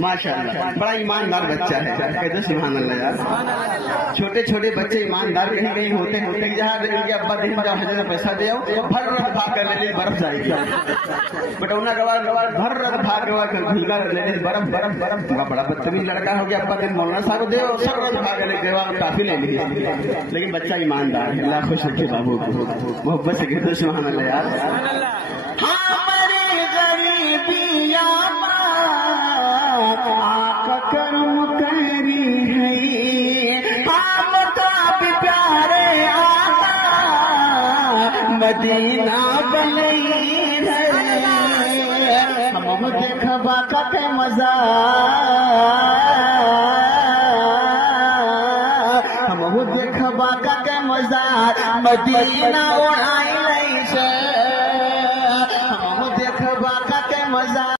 माशाअल्लाह बड़ा ईमानदार बच्चा है, कहते सुभान अल्लाह यार। छोटे छोटे बच्चे ईमानदार कहीं कहीं होते हैं, जहाँ इनके अब्बा दिन का हजार पैसा दे भर रख भाग कर लेने बर्फ जाएगी, बट उन्हें भर रख भाग लेने बर्फ बर्फ बर्फ। बड़ा बदतमीज लड़का हो गया, अब्बा दिन मौलाना साहब दे सब रख भाग लेके काफी ले ली, लेकिन बच्चा ईमानदार है। अल्लाह खुश रखे बाबू को, मोहब्बत से कहते सुभान अल्लाह यार। हमारे गरीबिया आका करम करी है, आपका भी प्यारे आका मदीना बनई है। हम देखबा के मजा, हम देखबा के मजा मदीना उड़ाई से।